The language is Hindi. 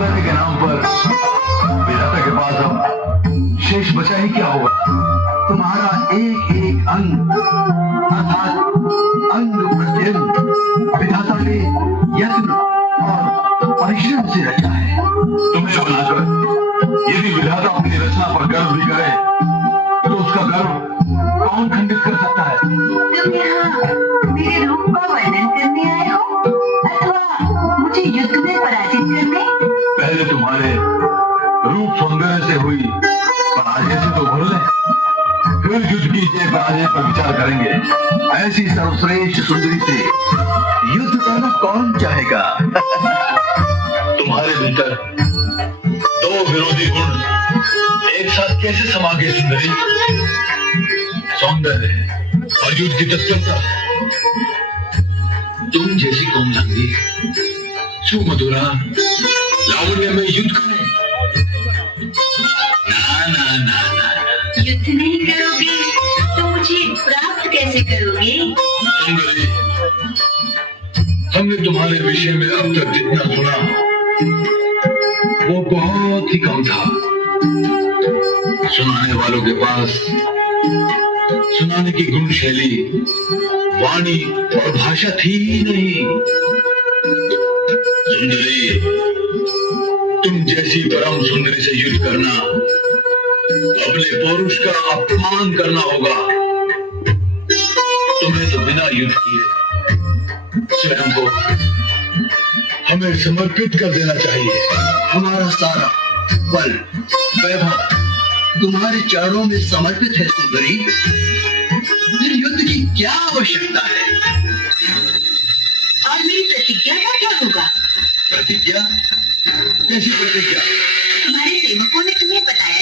सौंदर्य के नाम पर विधाता के पास अब शेष बचा ही क्या होगा? तुम्हारा एक एक अंग अर्थात अंग प्रत्यंग विधाता ने यत्न और परिश्रम से रचा है। तुम्हें बनाकर यदि विधाता अपनी रचना पर गर्व भी करे तो उसका गर्व कौन खंडित कर सकता है? तुम यहाँ मेरे रूप का वर्णन करने आए हो अथवा मुझे युद्ध में पराजित करने? पहले तुम्हारे रूप सौंदर्य से हुई पराजय से तो भूल ले, फिर युद्ध की जय पराजय पर विचार करेंगे। ऐसी सर्वश्रेष्ठ सुंदरी से युद्ध करना कौन चाहेगा? तुम्हारे भीतर दो विरोधी गुण एक साथ कैसे समा गए सुंदरी? सौंदर्य और युद्ध की तत्परता। तुम जैसी कोमलांगी सुमधुरा लावण्य में युद्ध करें? ना ना ना ना, युद्ध नहीं करोगे तो मुझे प्राप्त कैसे करोगे? सुंदरी, हमने तुम्हारे विषय में अब तक जितना सुना वो बहुत ही कम था। सुनाने वालों के पास सुनाने की गुण शैली, वाणी और भाषा थी ही नहीं। सुंदरी, तुम जैसी परम सुंदरी से युद्ध करना अपने पौरुष का अपमान करना होगा। तुम्हें तो बिना युद्ध किए स्वयं को हमें समर्पित कर देना चाहिए। हमारा सारा बल वैभव तुम्हारे चरणों में समर्पित है सुंदरी। फिर युद्ध की क्या आवश्यकता है? और मेरी प्रतिज्ञा का क्या होगा? प्रतिज्ञा? कैसी प्रतिज्ञा? तुम्हारे सेवकों ने तुम्हें बताया